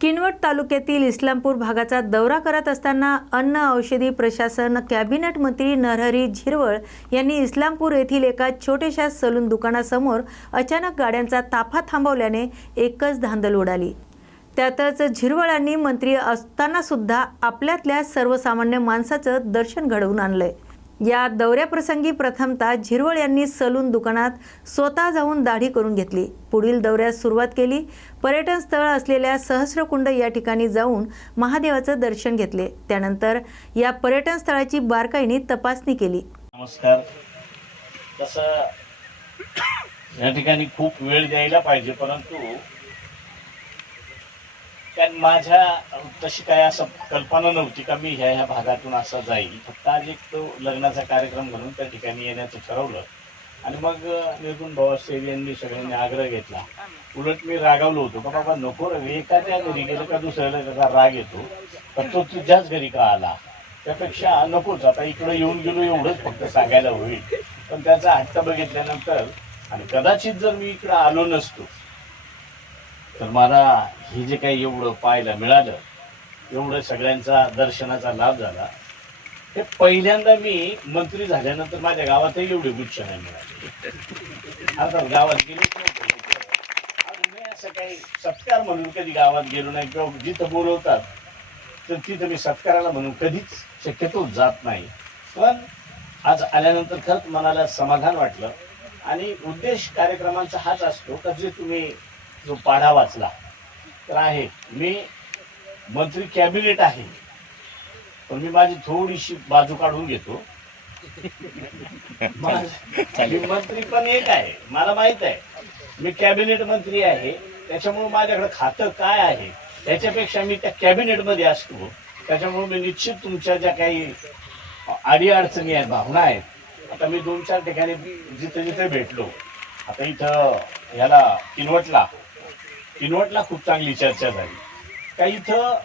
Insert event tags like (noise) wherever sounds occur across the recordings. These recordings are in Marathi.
किनवट तालुक्यातील इस्लामपूर भागाचा दौरा करत असताना अन्न औषधी प्रशासन कॅबिनेट मंत्री नरहरी झिरवळ यांनी इस्लामपूर येथील एका छोट्याशा सलून दुकानासमोर अचानक गाड्यांचा ताफा थांबवल्याने एकच धांदल उडाली. त्यातच झिरवळांनी मंत्री असतानासुद्धा आपल्यातल्या सर्वसामान्य माणसाचं दर्शन घडवून आणलंय. या दौऱ्याप्रसंगी प्रथमतः झिरवळ यांनी सलून दुकानात स्वतः जाऊन दाढी करून घेतली. पुढील दौऱ्यास सुरुवात केली. पर्यटन स्थळ असलेल्या सहस्रकुंड या ठिकाणी जाऊन महादेवाचं दर्शन घेतले. त्यानंतर या पर्यटन स्थळाची बारकाईने तपासणी केली. नमस्कार. तसं या ठिकाणी खूप वेळ द्यायला पाहिजे परंतु कारण माझ्या तशी काय असं कल्पना नव्हती का मी ह्या ह्या भागातून असा जाईल. फक्त आज एक तो लग्नाचा कार्यक्रम म्हणून त्या ठिकाणी येण्याचं ठरवलं. आणि मग निर्गुण भावासाहेब यांनी सगळ्यांनी आग्रह घेतला. उलट मी रागावलो होतो. का बाबा नको रे एखाद्या घरी गेलं का दुसऱ्याला त्याचा राग येतो. तर तो तुझ्याच घरी का आला? त्यापेक्षा नकोच. आता इकडं येऊन गेलो एवढंच फक्त सांगायला होईल. पण त्याचा हट्ट बघितल्यानंतर आणि कदाचित जर मी इकडं आलो नसतो तर मला हे जे काही एवढं पाहायला मिळालं एवढं सगळ्यांचा दर्शनाचा लाभ झाला हे पहिल्यांदा मी मंत्री झाल्यानंतर माझ्या गावातही एवढे गुच्छ नाही मिळाले. आता गावात गेलो मी असं काही सत्कार म्हणून कधी गावात गेलो नाही किंवा जिथं बोलवतात तर तिथं मी सत्काराला म्हणून कधीच शक्यतो जात नाही. पण आज आल्यानंतर खरंच मनाला समाधान वाटलं आणि उद्देश कार्यक्रमांचा हाच असतो का जे तुम्ही जो पाढा वाचला तर आहे मी मंत्री कॅबिनेट आहे. पण मी माझी थोडीशी बाजू काढून घेतो. (laughs) मंत्री पण एक आहे मला माहीत आहे. मी कॅबिनेट मंत्री आहे त्याच्यामुळे माझ्याकडे खातं काय आहे? त्याच्यापेक्षा मी त्या कॅबिनेटमध्ये असतो. त्याच्यामुळे मी निश्चित तुमच्या ज्या काही अडीअडचणी आहेत भावना आहेत आता मी दोन चार ठिकाणी जिथे जिथे भेटलो. आता इथं ह्याला किनवटला. किनवटला खूप चांगली चर्चा झाली. काही इथं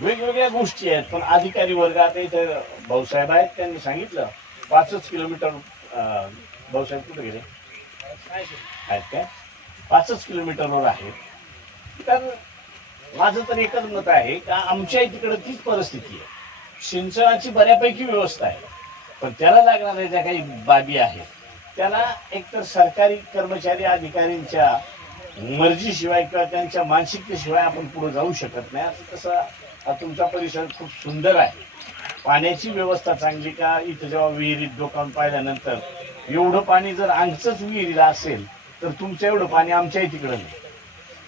वेगवेगळ्या गोष्टी आहेत पण अधिकारी वर्ग आता इथं भाऊसाहेब आहेत त्यांनी सांगितलं पाचच किलोमीटर भाऊसाहेब कुठे गेले? आहेत काय? पाचच किलोमीटरवर आहेत तर माझं तर एकच मत आहे का आमच्या तिकडं तीच परिस्थिती आहे. सिंचनाची बऱ्यापैकी व्यवस्था आहे पण त्याला लागणाऱ्या ज्या काही बाबी आहेत त्याला एकतर सरकारी कर्मचारी अधिकाऱ्यांच्या मर्जीशिवाय किंवा त्यांच्या मानसिकतेशिवाय आपण पुढे जाऊ शकत नाही. असं तसं हा तुमचा परिसर खूप सुंदर आहे. पाण्याची व्यवस्था चांगली का? इथं जेव्हा विहिरीत डोकावून पाहिल्यानंतर एवढं पाणी जर आमचंच विहिरीला असेल तर तुमचं एवढं पाणी आमच्याही तिकडं नाही.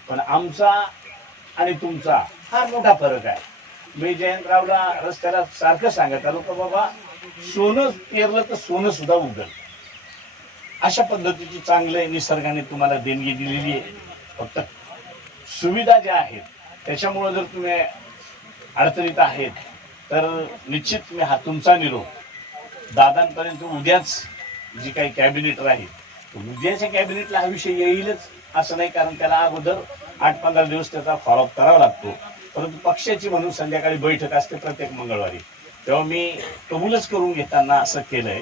पण आमचा आणि तुमचा फार मोठा फरक आहे. मी जयंतरावला रस्त्याला सारखं सांगत आलो का बाबा सोनं पेरलं तर सोनं सुद्धा उगल. अशा पद्धतीची चांगलं निसर्गाने तुम्हाला देणगी दिलेली आहे. फक्त सुविधा ज्या आहेत त्याच्यामुळं जर तुम्ही अडचणीत आहेत तर निश्चित मी हा तुमचा निरोप. दादांपर्यंत उद्याच जी काही कॅबिनेट राहील उद्याच्या कॅबिनेटला हा विषय येईलच असं नाही कारण त्याला अगोदर आठ पंधरा दिवस त्याचा फॉलोअप करावा लागतो. परंतु पक्षाची म्हणून संध्याकाळी बैठक असते प्रत्येक मंगळवारी. तेव्हा मी कबूलच करून घेताना असं केलंय.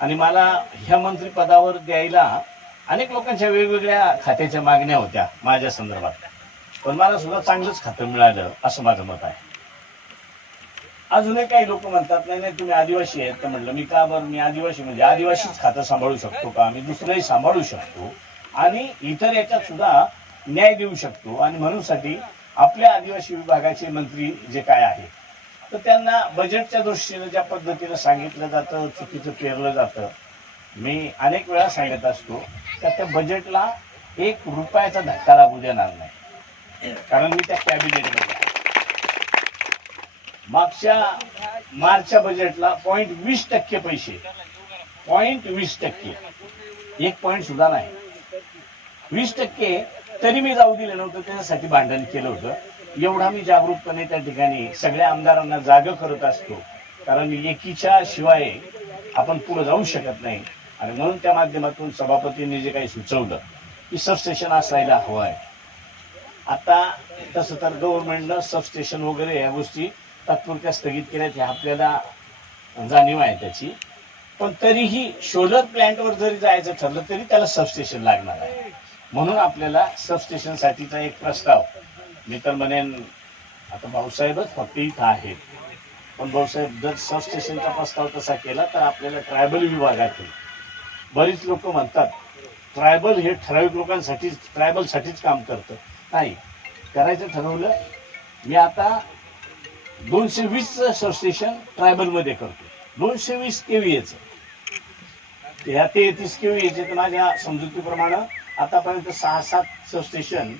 आणि मला ह्या मंत्रिपदावर द्यायला अनेक लोकांच्या वेगवेगळ्या खात्याच्या मागण्या होत्या माझ्या संदर्भात. पण मला सुद्धा चांगलंच खातं मिळालं असं माझं मत आहे. अजूनही काही लोक म्हणतात नाही नाही तुम्ही आदिवासी आहेत. तर म्हटलं मी का बरं? मी आदिवासी म्हणजे आदिवासीच खातं सांभाळू शकतो का? मी दुसरंही सांभाळू शकतो आणि इतर याच्यात सुद्धा न्याय देऊ शकतो आणि म्हणूनसाठी आपल्या आदिवासी विभागाचे मंत्री जे काय आहेत तर त्यांना बजेटच्या दृष्टीने ज्या पद्धतीनं सांगितलं जातं चुकीचं पेरलं जातं मी अनेक वेळा सांगत असतो तर त्या बजेटला एक रुपयाचा धक्का लागू देणार नाही. कारण मी त्या कॅबिनेटमध्ये मागच्या मार्चच्या बजेटला पॉईंट वीस टक्के पैसे. पॉईंट वीस टक्के. एक पॉईंट सुद्धा नाही. वीस टक्के तरी मी जाऊ दिलं नव्हतं त्याच्यासाठी भांडण केलं होतं. एवढा मी जागरूकपणे त्या ठिकाणी सगळ्या आमदारांना जाग करत असतो. कारण एकीच्या शिवाय आपण पुढे जाऊ शकत नाही. आणि म्हणून त्या माध्यमातून सभापतींनी जे काही सुचवलं की सबस्टेशन असायला हवं आहे आता तसं तर गव्हर्नमेंटनं सबस्टेशन वगैरे ह्या गोष्टी तात्पुरत्या स्थगित केल्या ह्या आपल्याला जाणीव आहे त्याची. पण तरीही शोलर प्लॅन्टवर जरी जायचं ठरलं तरी त्याला सबस्टेशन लागणार आहे. म्हणून आपल्याला सबस्टेशनसाठीचा एक प्रस्ताव मी तर म्हणेन आता भाऊसाहेबच फक्त इथं आहेत. पण भाऊसाहेब जर सबस्टेशनचा प्रस्ताव तसा केला तर आपल्याला ट्रायबल विभागातील बरीच लोक म्हणतात ट्रायबल हे ठराविक लोकांसाठी ट्रायबलसाठीच काम करतं. नाही करायचं ठरवलं मी आता दोनशे वीसचं सबस्टेशन ट्रायबलमध्ये करतो. दोनशे वीस के व्ही ह्या तेहतीस के व्ही तर माझ्या समजुतीप्रमाणे आतापर्यंत सहा सात सबस्टेशन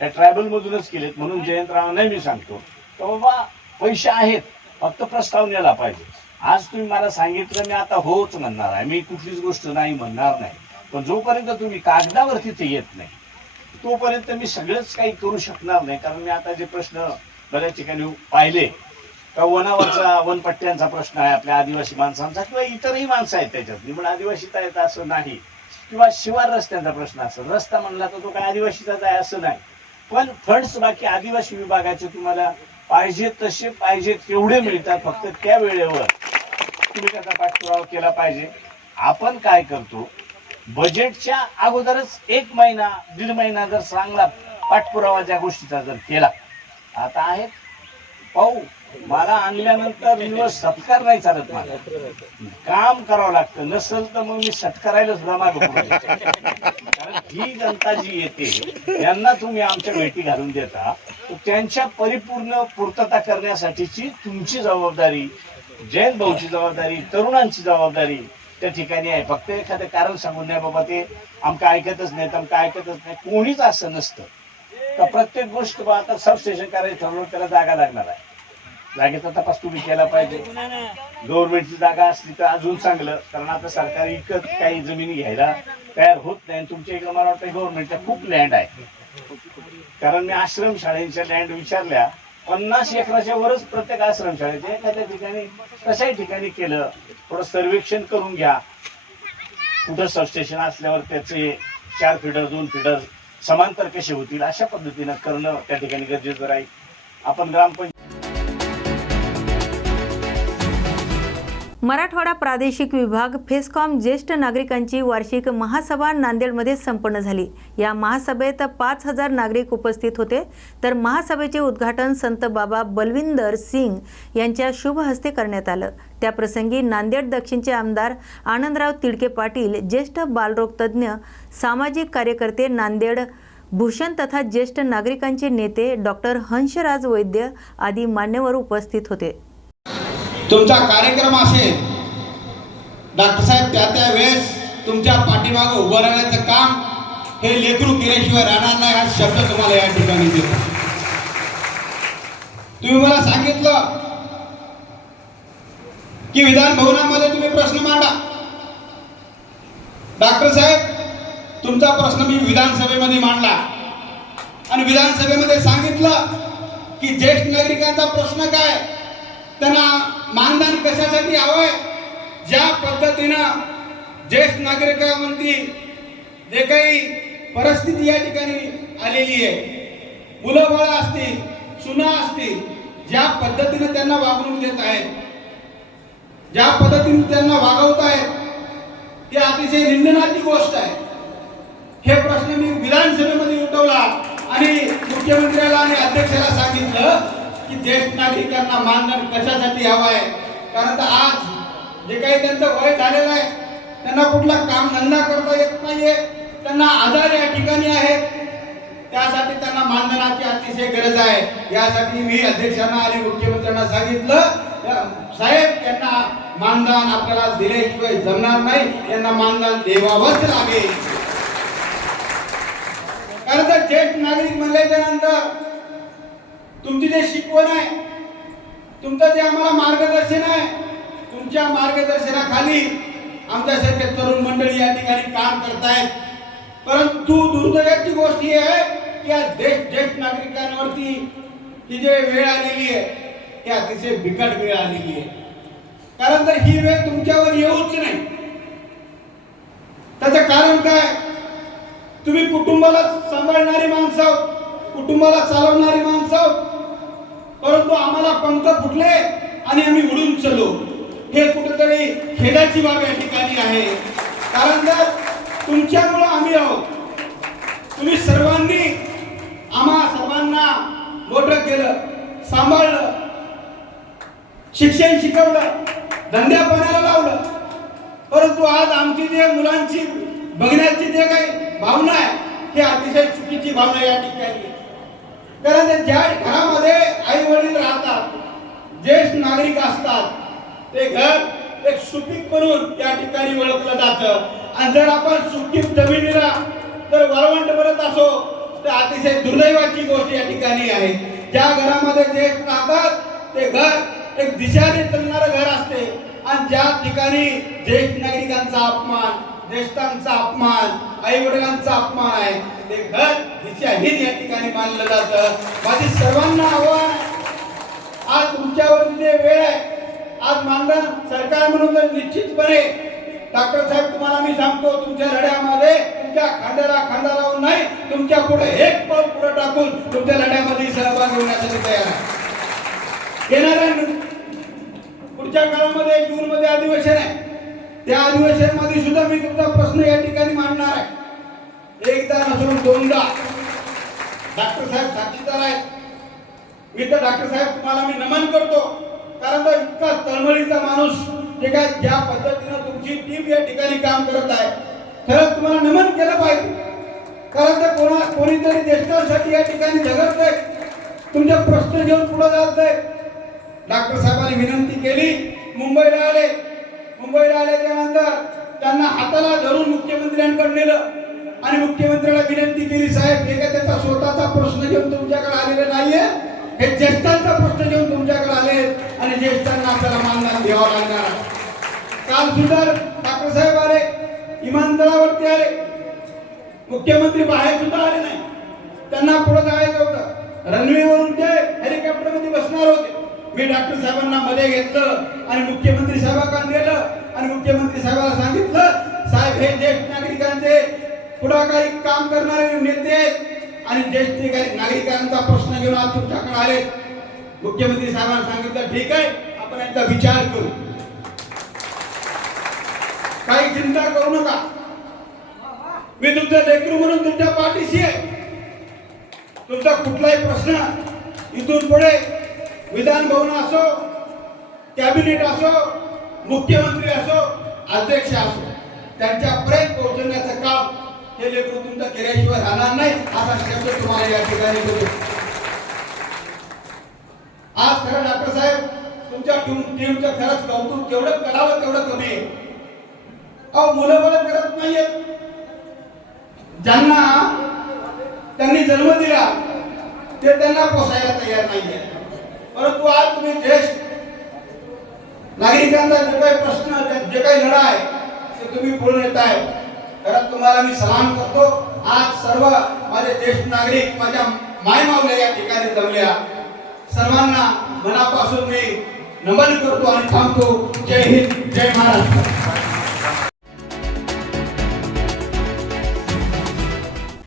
त्या ट्रायबलमधूनच केलेत म्हणून जयंतरावांनाही मी सांगतो. तर बाबा पैसे आहेत फक्त प्रस्ताव नेला पाहिजे. आज तुम्ही मला सांगितलं मी आता होच म्हणणार आहे. मी कुठलीच गोष्ट नाही म्हणणार नाही. पण जोपर्यंत तुम्ही कागदावरती ते येत नाही तोपर्यंत मी सगळंच काही करू शकणार नाही. कारण मी आता जे प्रश्न बऱ्याच ठिकाणी पाहिले का वनावरचा वनपट्ट्यांचा प्रश्न आहे आपल्या आदिवासी माणसांचा किंवा इतरही माणसं आहेत त्याच्यात. पण आदिवासीच आहेत असं नाही. किंवा शिवार रस्त्यांचा प्रश्न असेल. रस्ता म्हणला तर तो काय आदिवासीचाच आहे असं नाही. पण फंड्स बाकी आदिवासी विभागाचे तुम्हाला पाहिजे तसे पाहिजे तेवढे मिळतात फक्त त्या वेळेवर. तुम्ही त्याचा पाठपुरावा केला पाहिजे. आपण काय करतो बजेटच्या अगोदरच एक महिना दीड महिना जर चांगला पाठपुरावा ज्या गोष्टीचा जर केला. आता आहे पाहू. मला आणल्यानंतर दिवस सत्कार नाही चालत मला. काम करावं लागतं. नसेल तर मग मी सत्कारायला सुद्धा मागं कारण ही जनता जी येते यांना तुम्ही आमच्या भेटी घालून देता त्यांच्या परिपूर्ण पूर्तता करण्यासाठीची तुमची जबाबदारी जैन भाऊची जबाबदारी तरुणांची जबाबदारी त्या ठिकाणी आहे. फक्त एखादं कारण सांगून नाही बाबा ते आमका ऐकतच नाही आमका ऐकतच नाही कोणीच असं नसतं. तर प्रत्येक गोष्ट बा आता सबस्टेशन करायचं ठरवलं त्याला जागा लागणार आहे. जागेचा तपास तुम्ही केला पाहिजे. गव्हर्नमेंटची जागा असली तर अजून चांगलं. कारण आता सरकार इतकं काही जमिनी घ्यायला तयार होत नाही. आणि तुमच्या इकडे मला वाटतं गव्हर्नमेंटच्या खूप लँड आहे. कारण मी आश्रम शाळेच्या लँड विचारल्या. पन्नास एकराच्या वरच प्रत्येक आश्रम शाळेच्या एखाद्या ठिकाणी कशाही ठिकाणी केलं थोडं सर्वेक्षण करून घ्या. कुठं सबस्टेशन असल्यावर त्याचे चार फिडर दोन फिडर समांतर कसे होतील अशा पद्धतीनं करणं त्या ठिकाणी गरजेचं राहील. आपण ग्रामपंचायत मराठवाडा प्रादेशिक विभाग फेस्कॉम ज्येष्ठ नागरिकांची वार्षिक महासभा नांदेडमध्ये संपन्न झाली. या महासभेत पाच हजार नागरिक उपस्थित होते. तर महासभेचे उद्घाटन संत बाबा बलविंदर सिंग यांच्या शुभ हस्ते करण्यात आलं. त्याप्रसंगी नांदेड दक्षिणचे आमदार आनंदराव तिडके पाटील ज्येष्ठ बालरोग तज्ज्ञ सामाजिक कार्यकर्ते नांदेड भूषण तथा ज्येष्ठ नागरिकांचे नेते डॉक्टर हंसराज वैद्य आदी मान्यवर उपस्थित होते. तुमचा कार्यक्रम असेल डॉक्टर साहेब त्या त्या वेळेस तुमच्या पाठीमागं उभं राहण्याचं काम हे लेकरू केल्याशिवाय राहणार नाही हा शब्द तुम्हाला या ठिकाणी देतो. तुम्ही मला सांगितलं की विधान भवनामध्ये तुम्ही प्रश्न मांडा. डॉक्टर साहेब तुमचा प्रश्न मी विधानसभेमध्ये मांडला. आणि विधानसभेमध्ये सांगितलं की ज्येष्ठ नागरिकांचा प्रश्न काय? त्यांना मानधन कशासाठी हवंय? ज्या पद्धतीनं ज्येष्ठ नागरिकांवरती जे काही परिस्थिती या ठिकाणी आलेली आहे. मुलं बाळं असतील सुना असतील ज्या पद्धतीने त्यांना वागणूक देत आहेत ज्या पद्धतीने त्यांना वागवत आहेत ते अतिशय निंदनाची गोष्ट आहे. हे प्रश्न मी विधानसभेमध्ये उठवला आणि मुख्यमंत्र्याला आणि अध्यक्षाला सांगितलं. की ज्येष्ठ नागरिकांना मानधन कशासाठी हवं आहे? कारण तर आज जे काही त्यांचं वय झालेलं आहे त्यांना कुठला काम धंदा करता येत नाहीये. त्यांना आजार या ठिकाणी आहेत त्यासाठी त्यांना मानधनाची अतिशय गरज आहे. यासाठी मी अध्यक्षांना आणि मुख्यमंत्र्यांना सांगितलं साहेब यांना मानधन आपल्याला दिल्याशिवाय जमणार नाही. यांना मानधन देवावंच लागेल. कारण तर ज्येष्ठ नागरिक म्हणल्याच्या नंतर तुमची जे शिकवण आहे तुमचं जे आम्हाला मार्गदर्शन आहे. तुमच्या मार्गदर्शनाखाली आमच्यासारखे तरुण मंडळी या ठिकाणी काम करतायत. परंतु दुर्दैवाची गोष्ट ही आहे की या देश ज्येष्ठ नागरिकांवरती ही जे वेळ आलेली आहे ही अतिशय बिकट वेळ आलेली आहे. कारण तर ही वेळ तुमच्यावर येऊच नाही. त्याचं कारण काय? तुम्ही कुटुंबाला सांभाळणारी माणसं कुटुंबाला चालवणारी माणसं परंतु आम्हाला पंख फुटले आणि आम्ही उडून चलो. हे कुठेतरी खेदाची बाब या ठिकाणी आहे. कारण जर तुमच्यामुळं आम्ही आहोत तुम्ही सर्वांनी आम्हा सर्वांना मोठं केलं सांभाळलं शिक्षण शिकवलं धंद्या पाण्याला लावलं. परंतु आज आमची जे मुलांची बघण्याची जे काही भावना आहे ही अतिशय चुकीची भावना या ठिकाणी आहे. कारण ते ज्या घरामध्ये आई वडील राहतात ज्येष्ठ नागरिक असतात ते घर एक सुपीक म्हणून त्या ठिकाणी ओळखलं जातं. आणि जर आपण सुपीक जमिनीला तर वाळवंट बनत असो तर अतिशय दुर्दैवाची गोष्ट या ठिकाणी आहे. ज्या घरामध्ये ज्येष्ठ राहतात ते घर एक दिशाने चालणारं घर असते. आणि ज्या ठिकाणी ज्येष्ठ नागरिकांचा अपमान ज्येष्ठांचा अपमान आई वडिलांचा अपमान आहे. ते घर दिशाहीन या ठिकाणी मानलं जातं. माझी सर्वांना आव्हान आज तुमच्यावर जे वेळ आहे आज मानधन सरकार म्हणून तर निश्चितपणे डॉक्टर साहेब तुम्हाला मी सांगतो तुमच्या लढ्यामध्ये तुमच्या खांद्याला खांदा लावून नाही तुमच्यापुढे एक पाऊल पुढे टाकून तुमच्या लढ्यामध्ये सहभाग घेण्यासाठी तयार आहे. येणाऱ्या पुढच्या काळामध्ये जून मध्ये अधिवेशन आहे. त्या अधिवेशनमध्ये सुद्धा मी तुमचा प्रश्न या ठिकाणी मांडणार आहे. एकदा नसून दोनदा. डॉक्टर साहेब साक्षीदार आहेत. मी तर डॉक्टर साहेब तुम्हाला मी नमन करतो. कारण तो इतका तळमळीचा माणूस जे काय ज्या पद्धतीनं तुमची टीम या ठिकाणी काम करत आहे खरंच तुम्हाला नमन केलं पाहिजे. कारण ते कोणा कोणीतरी ज्येष्ठांसाठी या ठिकाणी झगडत आहे तुमचे प्रश्न घेऊन पुढे जात आहे डॉक्टर साहेबांनी विनंती केली मुंबईला आले. मुंबईला आल्याच्यानंतर त्यांना हाताला धरून मुख्यमंत्र्यांकडे नेलं. आणि मुख्यमंत्र्याला विनंती केली साहेब हे काय त्याचा स्वतःचा प्रश्न घेऊन तुमच्याकडे आलेला नाहीये? हे ज्येष्ठांचा प्रश्न घेऊन तुमच्याकडे आले आणि ज्येष्ठांना आपल्याला मानधन घ्यावं लागणार काल सुद्धा डॉक्टर साहेब आले विमानतळावरती आले. मुख्यमंत्री बाहेर सुद्धा आले नाही. त्यांना पुढे जायचं होतं. रनवेवरून ते हेलिकॉप्टरमध्ये बसणार होते. मी डॉक्टर साहेबांना मध्ये घेतलं आणि मुख्यमंत्री साहेबांना नेलं आणि मुख्यमंत्री साहेबांना सांगितलं साहेब हे ज्येष्ठ नागरिकांचे पुढाकारी काम करणारे नेते आणि ज्येष्ठ नागरिकांचा प्रश्न घेऊन आज तुमच्याकडे आले. मुख्यमंत्री साहेबांना सांगितलं ठीक आहे आपण यांचा विचार करू. काही चिंता करू नका. मी तुमचं लेकरू म्हणून तुमच्या पाठीशी आहे. तुमचा कुठलाही प्रश्न इथून पुढे विधान भवन असो कॅबिनेट असो मुख्यमंत्री असो अध्यक्ष असो त्यांच्यापर्यंत पोहोचवण्याचं काम हे लेकरू तुमचं केल्याशिवाय राहणार नाही असा शब्द तुम्हाला या ठिकाणी देतो. आज खरं डॉक्टर साहेब तुमच्या टीम टीमचं खरंच कौतुक केवढं करावं तेवढं कमी आहे. अहो मुलं बळ करत नाहीयेत. ज्यांना त्यांनी जन्म दिला ते त्यांना पोसायला तयार नाहीये परंतु आज तुम्ही ज्येष्ठ नागरिकांचा जे काही प्रश्न जे- काही लढा आहे ते तुम्ही पुढे येत आहे. खरंच तुम्हाला मी सलाम करतो. आज सर्व माझे ज्येष्ठ नागरिक माझ्या मायमावल्या या ठिकाणी जमल्या. सर्वांना मनापासून मी नमन करतो आणि थांबतो. जय हिंद जय महाराष्ट्र.